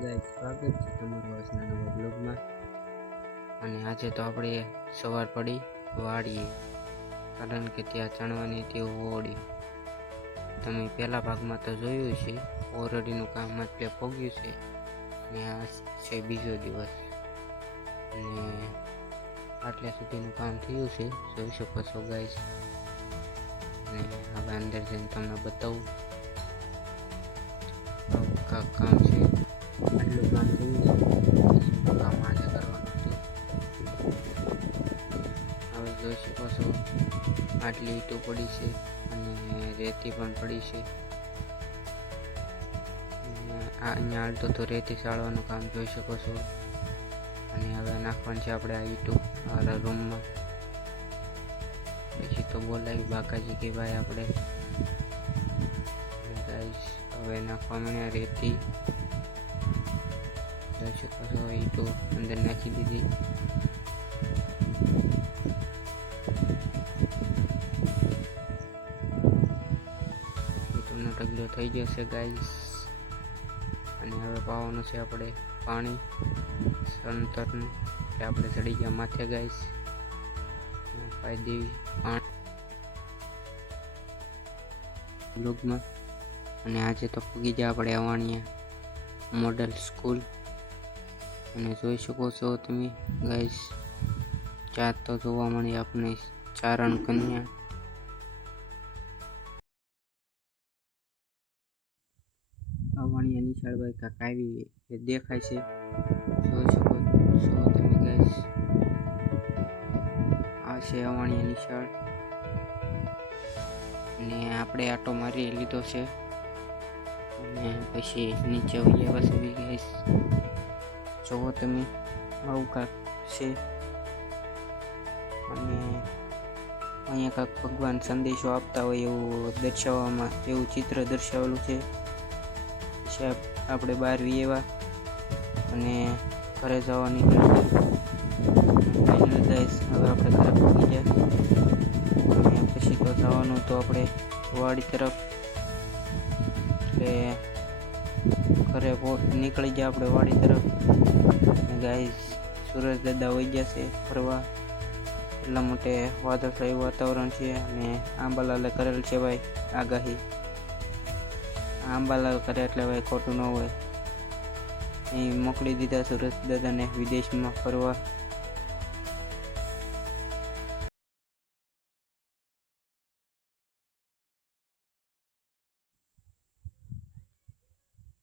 Guys, સ્વાગત છે તમારું આજના નવા બ્લોગમાં. અને આજે તો આપણે સવાર પડી વાડીએ, કારણ કે ત્યાં ચણવાની તે ઓળી. તમે પહેલા ભાગમાં તો જોયું છે, ઓરડીનું કામ એટલે પોગ્યું છે. અને આ છે બીજો દિવસ, અને આટલા સુધીનું કામ થયું છે, જોઈ શકો છો ગાઈસ. અને હવે અંદર જઈને તમને બતાવું કામ છે. આટલું કામ થયું છે, કામ આજે કરવાનું હતું. હવે જોઈ શકો છો આટલી ઈંટો પડી છે અને રેતી પણ પડી છે. અહીંયા હાલતો તો રેતી સાળવાનું કામ જોઈ શકો છો. અને હવે નાખવાનું છે આપણે આ ઈંટો આ રૂમમાં. પછી તો બોલાવી બાકાજી કે ભાઈ આપણે હવે નાખવા મળ્યા રેતી. જોઈ શકો છો ઈંટો અંદર નાખી દીધી. ઈંટોનો ઢગલો થઈ ગયો છે ગાઈસ. અને હવે પાવાનું છે આપણે પાણી સંતરનું, એટલે આપણે ચડી ગયા માથે ગાઈસ. પાઈ દેવી બ્લોગમાં. અને આજે તો પૂગી જાય આપણે અવાણિયા મોડલ સ્કૂલ. અને જોઈ શકો છો તમે ગાઈસ, ચાર તો જોવા મળી આપણે ચારણ કન્યા. અવાણિયા નિશાળભાઈ કાંક આવી એ દેખાય છે, જોઈ શકો છો તમે ગાઈસ. આ છે અવાણિયા નિશાળ. અને આપણે આટો મારી લીધો છે, અને પછી નીચે ઉલ્યા વસવી ગાઈસ. જોવો તમે આવું કાંક છે. અને અહીંયા કાંક ભગવાન સંદેશો આપતા હોય એવું દર્શાવવામાં, એવું ચિત્ર દર્શાવેલું છે. પછી આપણે બહાર એવા અને ઘરે જવા નીકળ્યા. ફાઇનલ ગાઈસ, હવે આપણે ઘરે પહોંચી ગયા. અને પછી તો જવાનું તો આપણે વાડી તરફ, એટલે ઘરે નીકળી ગયા આપણે વાડી તરફ. ગાઈસ, સુરજ દાદા વહી ગયા છે ફરવા, એટલા માટે વાદળછાયું વાતાવરણ છે. અને આંબાલાલે કરેલ છે ભાઈ આગાહી. આંબાલાલ કરે એટલે ભાઈ ખોટું ન હોય. અહીં મોકલી દીધા સુરજ દાદાને વિદેશમાં ફરવા.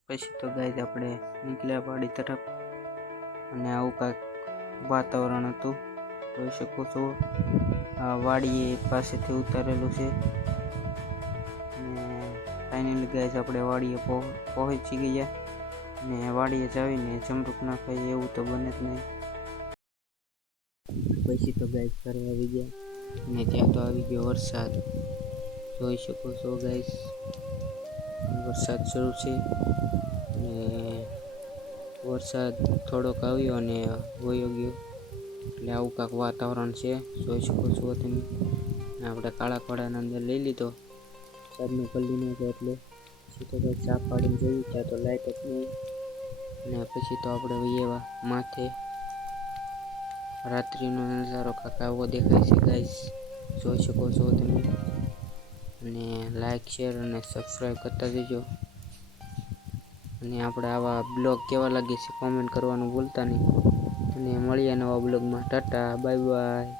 પછી તો ગાઈસ આપણે નીકળ્યા વાડી તરફ. અને આવું કાંઈક વાતાવરણ હતું, જોઈ શકો છો. આ વાડી પાસેથી ઉતારેલું છે. અને ફાઇનલી ગાઈસ આપણે વાડીએ પહોંચી ગયા. અને વાડીએ જાવીને જમરૂક ના ખાઈ એવું તો બને જ નહીં. પછી તો ગાઈસ ઘરે આવી ગયા. અને ત્યાં તો આવી ગયો વરસાદ, જોઈ શકો છો ગાઈસ. વરસાદ શરૂ છે. અને વરસાદ થોડોક આવ્યો અને વયો ગયો, એટલે આવું કાંક વાતાવરણ છે, જોઈ શકો છો તમે. આપણે કાળા કોળાના અંદર લઈ લીધો, સાદનું પલ્લી ન છે એટલે. પછી તો કંઈક સાફ પાડીને જોયું, ત્યાં તો લાઈટ જ નહીં. અને પછી તો આપણે વૈયા માથે. રાત્રિનો નજારો કાંક આવો દેખાય છે ગાઈસ, જોઈ શકો છો તમે. અને લાઈક, શેર અને સબસ્ક્રાઈબ કરતા જજો. અને આપણે આવા બ્લોગ કેવા લાગે છે કોમેન્ટ કરવાનું ભૂલતા નહીં. અને મળીએ નવા બ્લોગમાં. Tata, bye bye.